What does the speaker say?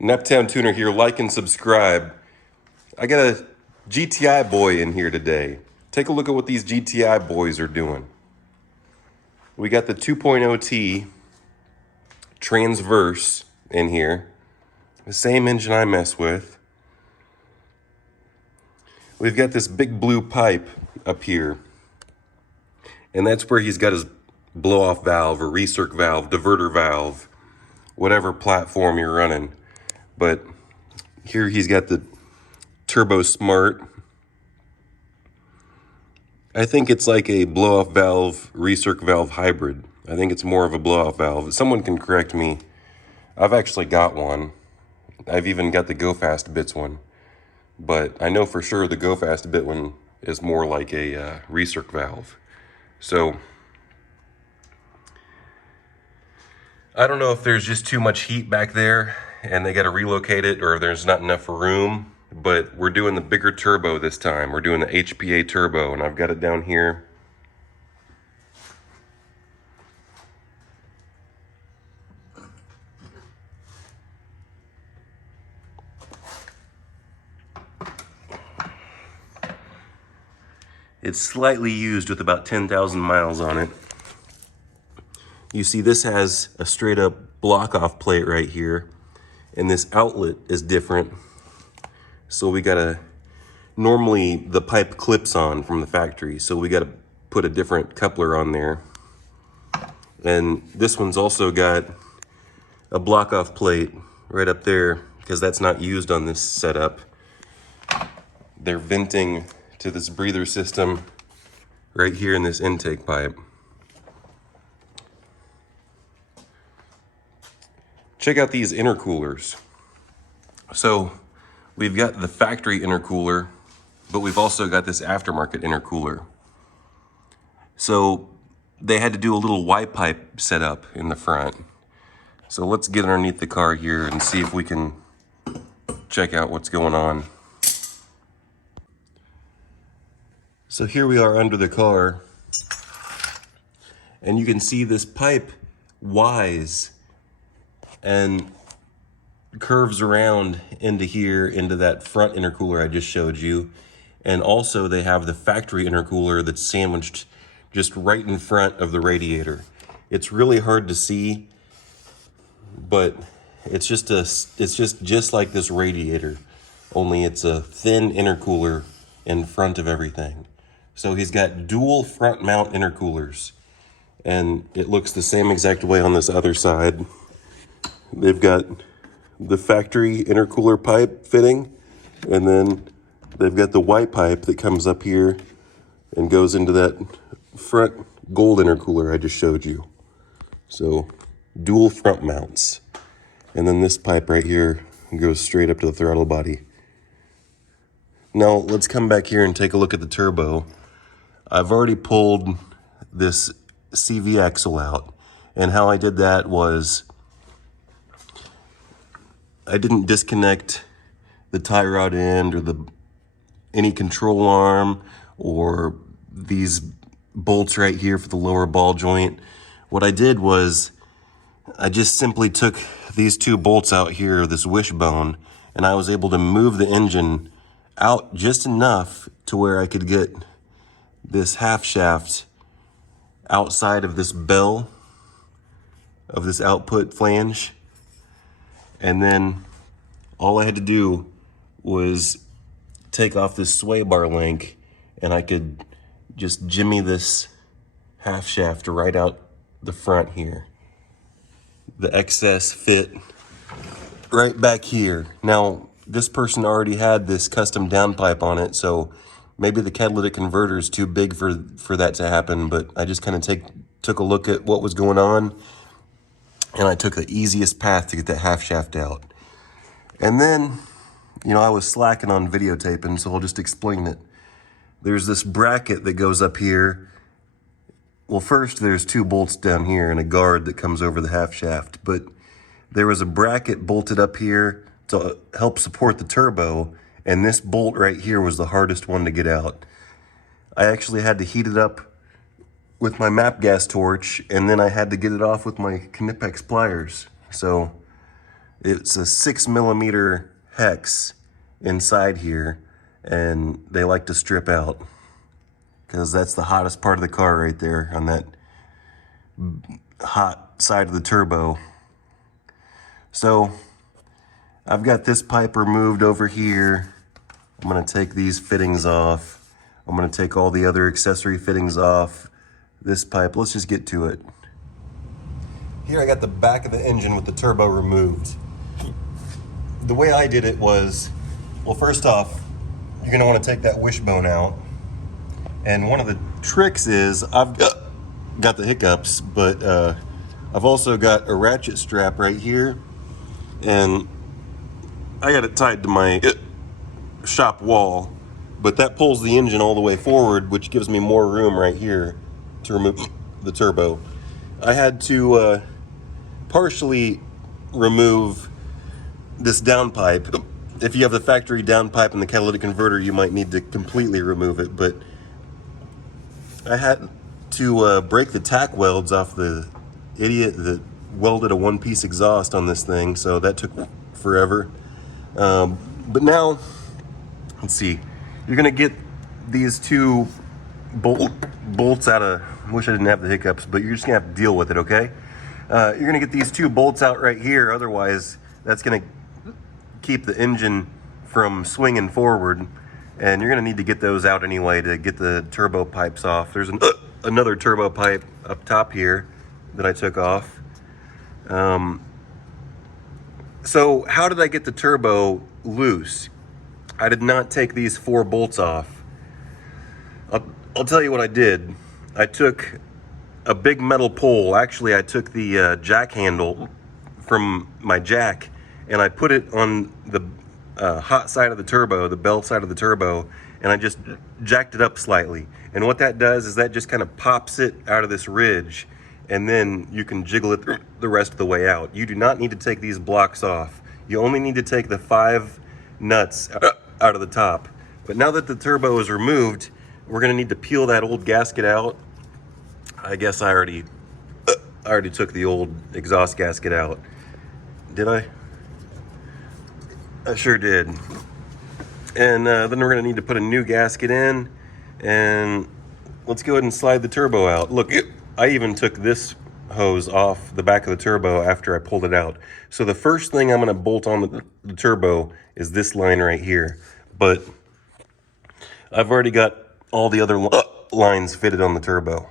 Neptown Tuner here, like and subscribe. I got a GTI boy in here today. Take a look at what these GTI boys are doing. We got the 2.0T transverse in here. The same engine I mess with. We've got this big blue pipe up here. And that's where he's got his blow-off valve or recirc valve, diverter valve, whatever platform you're running. But here he's got the Turbo Smart. I think it's like a blow-off valve, recirc valve hybrid. I think it's more of a blow-off valve. Someone can correct me. I've actually got one. I've even got the Go Fast Bits one. But I know for sure the Go Fast Bit one is more like a recirc valve. So I don't know if there's just too much heat back there and they got to relocate it, or if there's not enough room, but we're doing the bigger turbo this time. We're doing the HPA turbo, and I've got it down here. It's slightly used with about 10,000 miles on it. You see this has a straight up block off plate right here, and this outlet is different. So we gotta, normally the pipe clips on from the factory, so we gotta put a different coupler on there. And this one's also got a block off plate right up there because that's not used on this setup. They're venting to this breather system right here in this intake pipe. Check out these intercoolers. So we've got the factory intercooler, but we've also got this aftermarket intercooler. So they had to do a little Y pipe setup in the front. So let's get underneath the car here and see if we can check out what's going on. So here we are under the car, and you can see this pipe Ys and curves around into here, into that front intercooler I just showed you. And also they have the factory intercooler that's sandwiched just right in front of the radiator. It's really hard to see, but it's just like this radiator, only it's a thin intercooler in front of everything. So he's got dual front mount intercoolers, and it looks the same exact way on this other side. They've got the factory intercooler pipe fitting, and then they've got the Y pipe that comes up here and goes into that front gold intercooler I just showed you. So dual front mounts. And then this pipe right here goes straight up to the throttle body. Now let's come back here and take a look at the turbo. I've already pulled this CV axle out, and how I did that was I didn't disconnect the tie rod end or any control arm or these bolts right here for the lower ball joint. What I did was I just simply took these two bolts out here, this wishbone, and I was able to move the engine out just enough to where I could get this half shaft outside of this bell of this output flange. And then all I had to do was take off this sway bar link, and I could just jimmy this half shaft right out the front here. The excess fit right back here. Now, this person already had this custom downpipe on it, so maybe the catalytic converter is too big for that to happen, but I just kind of took a look at what was going on, and I took the easiest path to get that half shaft out. And then, you know, I was slacking on videotaping, so I'll just explain it. There's this bracket that goes up here. Well, first there's two bolts down here and a guard that comes over the half shaft, but there was a bracket bolted up here to help support the turbo, and this bolt right here was the hardest one to get out. I actually had to heat it up with my MAP gas torch, and then I had to get it off with my Knipex pliers. So It's a 6mm hex inside here, and they like to strip out because that's the hottest part of the car right there on that hot side of the turbo. So I've got this pipe removed over here. I'm gonna take these fittings off. I'm gonna take all the other accessory fittings off. This pipe, let's just get to it. Here I got the back of the engine with the turbo removed. The way I did it was, well, first off, you're gonna wanna take that wishbone out. And one of the tricks is, I've got the hiccups, but I've also got a ratchet strap right here, and I got it tied to my shop wall, but that pulls the engine all the way forward, which gives me more room right here to remove the turbo. I had to partially remove this downpipe. If you have the factory downpipe and the catalytic converter, you might need to completely remove it, but I had to break the tack welds off the idiot that welded a one-piece exhaust on this thing, so that took forever. But now, let's see, you're gonna get these two bolts out of, I wish I didn't have the hiccups, but you're just gonna have to deal with it, okay? You're gonna get these two bolts out right here, otherwise that's gonna keep the engine from swinging forward, and you're gonna need to get those out anyway to get the turbo pipes off. There's another turbo pipe up top here that I took off. So how did I get the turbo loose? I did not take these 4 bolts off. I'll tell you what I did. I took a big metal pole. Actually, I took the jack handle from my jack, and I put it on the hot side of the turbo, the bell side of the turbo, and I just jacked it up slightly. And what that does is that just kind of pops it out of this ridge, and then you can jiggle it the rest of the way out. You do not need to take these blocks off. You only need to take the 5 nuts out of the top. But now that the turbo is removed, we're gonna need to peel that old gasket out. I guess I already took the old exhaust gasket out. Did I? I sure did. And then we're gonna need to put a new gasket in, and let's go ahead and slide the turbo out. Look, I even took this hose off the back of the turbo after I pulled it out. So the first thing I'm gonna bolt on the turbo is this line right here. But I've already got all the other lines fitted on the turbo.